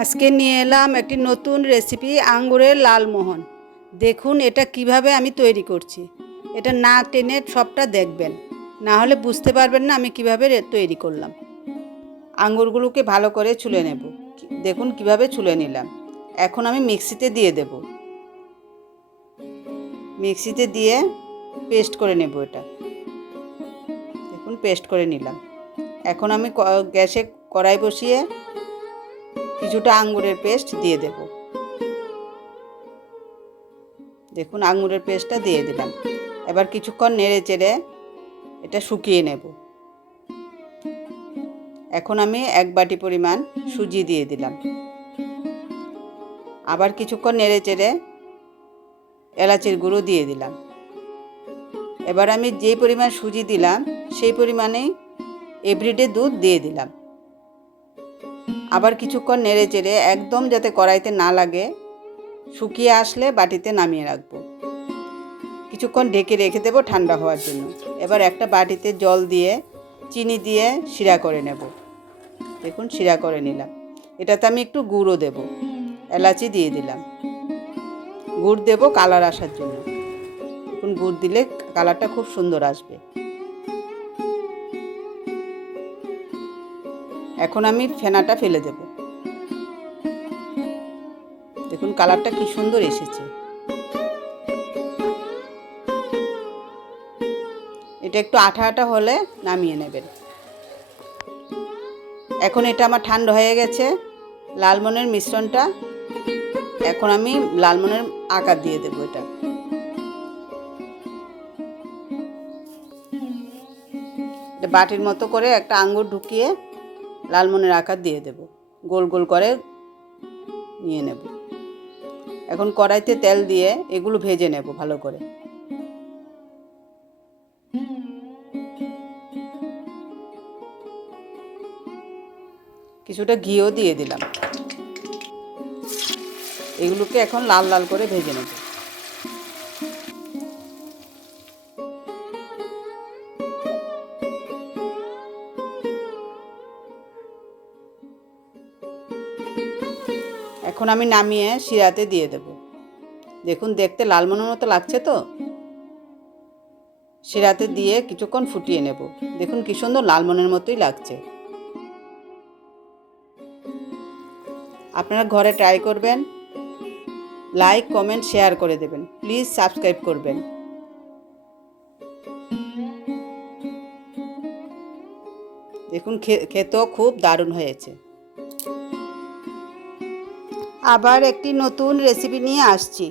আজকে নিয়ে এলাম একটি নতুন রেসিপি, আঙ্গুরের লালমোহন। দেখুন এটা কিভাবে আমি তৈরি করছি। এটা না টেনে সবটা দেখবেন, না হলে বুঝতে পারবেন না আমি কিভাবে তৈরি করলাম। আঙ্গুরগুলোকে ভালো করে ছুলে নেব। দেখুন কিভাবে ছুলে নিলাম। এখন আমি মিক্সিতে দিয়ে দেব। মিক্সিতে দিয়ে পেস্ট করে নেব। এটা দেখুন পেস্ট করে নিলাম। এখন আমি গ্যাসে কড়াই বসিয়ে কিছুটা আঙ্গুরের পেস্ট দিয়ে দেব। দেখুন আঙ্গুরের পেস্টটা দিয়ে দিলাম। এবার কিছুক্ষণ নেড়ে চেড়ে এটা শুকিয়ে নেব। এখন আমি 1 বাটি পরিমাণ সুজি দিয়ে দিলাম। আবার কিছুক্ষণ নেড়ে চেড়ে এলাচের গুঁড়ো দিয়ে দিলাম। এবার আমি যেই পরিমাণ সুজি দিলাম সেই পরিমাণেই এভরিডে দুধ দিয়ে দিলাম। আবার কিছুক্ষণ নেড়ে চেড়ে একদম যাতে কড়াইতে না লাগে শুকিয়ে আসলে বাটিতে নামিয়ে রাখবো। কিছুক্ষণ ঢেকে রেখে দেবো ঠান্ডা হওয়ার জন্য। এবার একটা বাটিতে জল দিয়ে চিনি দিয়ে শিরা করে নেব। দেখুন শিরা করে নিলাম। এটাতে আমি একটু গুঁড়ো দেব, এলাচি দিয়ে দিলাম। গুড় দেব কালার আসার জন্য। দেখুন গুড় দিলে কালারটা খুব সুন্দর আসবে। এখন আমি ফেনাটা ফেলে দেব। দেখুন কালারটা কি সুন্দর এসেছে। এটা একটু আঠা আঠা হলে নামিয়ে নেবেন। এখন এটা আমার ঠান্ডা হয়ে গেছে লালমোহনের মিশ্রণটা। এখন আমি লালমোহনের আকার দিয়ে দেব। এটা বাটির মতো করে একটা আঙ্গুর ঢুকিয়ে লালমোহনের আকার দিয়ে দেব। গোল গোল করে নিয়ে নেব। এখন কড়াইতে তেল দিয়ে এগুলো ভেজে নেব ভালো করে। কিছুটা ঘিও দিয়ে দিলাম। এগুলোকে এখন লাল লাল করে ভেজে নেব। এখন আমি নামিয়ে শিরাতে দিয়ে দেব। দেখুন দেখতে লালমোহনের মতো লাগছে তো। শিরাতে দিয়ে কিছুক্ষণ ফুটিয়ে নেব। দেখুন কি সুন্দর লালমোহনের মতোই লাগছে। আপনারা ঘরে ট্রাই করবেন। লাইক কমেন্ট শেয়ার করে দেবেন। প্লিজ সাবস্ক্রাইব করবেন। দেখুন খেতেও খুব দারুণ হয়েছে। আবার একটি নতুন রেসিপি নিয়ে আসছি।